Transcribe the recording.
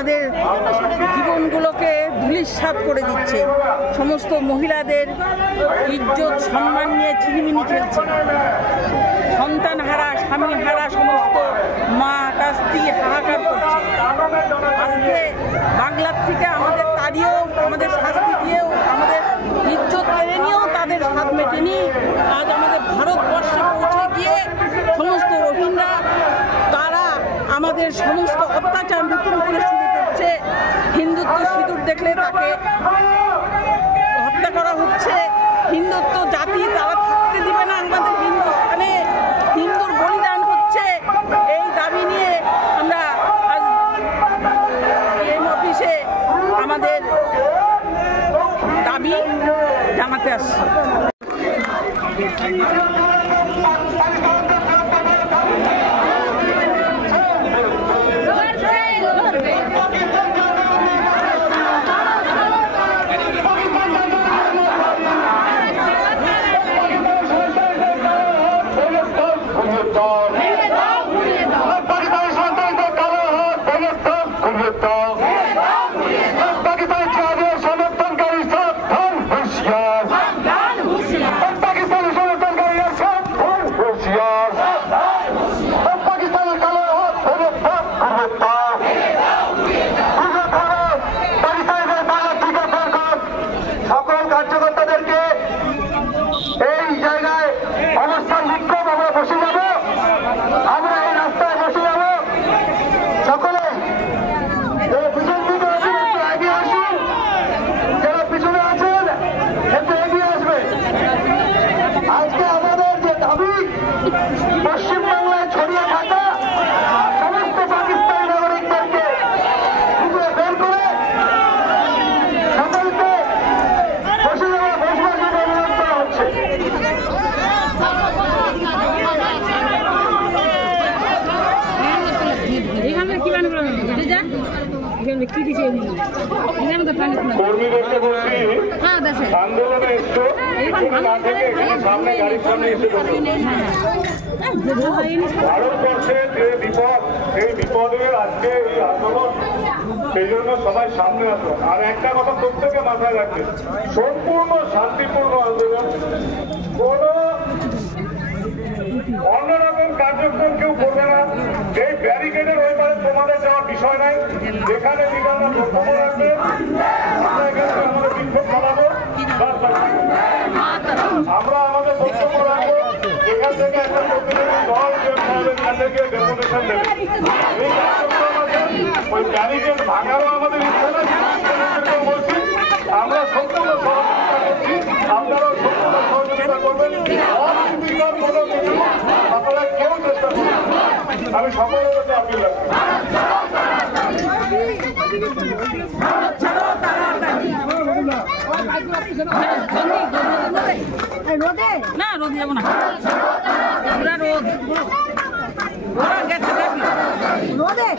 তাদের জীবনগুলোকে ধূলিসাৎ করে দিচ্ছে। সমস্ত মহিলাদের ইজ্জত সম্মান নিয়ে চিনিমিনি খেলছে। সন্তান হারা, স্বামী হারা সমস্ত মা কাস্তি হাহাকার করছে। আজকে বাংলার থেকে আমাদের তাড়িয়েও, আমাদের শাস্তি দিয়েও, আমাদের ইজ্জত কেড়ে নিয়েও তাদের স্বাদ মেটেনি। আজ আমাদের ভারতবর্ষে পৌঁছে গিয়ে সমস্ত রোহিঙ্গা তারা আমাদের সমস্ত অত্যাচার নতুন করে শুরু করছে। হিন্দুত্ব সিঁদুর দেখলে তাকে হত্যা করা হচ্ছে। হিন্দুত্ব জাতি তারা থাকতে দিবে না আমাদের হিন্দুস্থানে, হিন্দুর বলিদান হচ্ছে। এই দাবি নিয়ে আমরা আজ এম অফিসে আমাদের দাবি জানাতে আসছি। আন্দোলনে এসছো না থেকে সামনে গাড়ির সামনে এসে ভারতবর্ষে যে বিপদ, সেই বিপদের আজকে এই আন্দোলন, সেই জন্য সবাই সামনে আসো। আর একটা কথা প্রত্যেকে মাথায় রাখবে, সম্পূর্ণ শান্তিপূর্ণ আন্দোলন, কোন অন্যরকম কার্যক্রম কেউ করবে না। এই ব্যারিকেডের ওই পারে তোমাদের যাওয়ার বিষয় নাই। যেখানে বিকালটা বক্তব্য রাখবে আমাদের বিক্ষোভ চালাবো, আমরা আমাদের বক্তব্য রাখবো। এখান থেকে একটা প্রতিনিধি দল এখান থেকে ডেপুটেশন দেবে। এই কার্যক্রম আছে, ওই ব্যারিকেড ভাঙারও আমাদের ইচ্ছা নাই। বলছি আমরা সম্পূর্ণ সহযোগিতা করছি, আপনারাও সম্পূর্ণ সহযোগিতা করবেন। কোনো কিছু আপনারা কেউ চেষ্টা করবেন, আমি সকলের কাছে আপিল রাখছি। না রোদ যাবো না, পুরা রোদ, ওরা গেছে রোদে।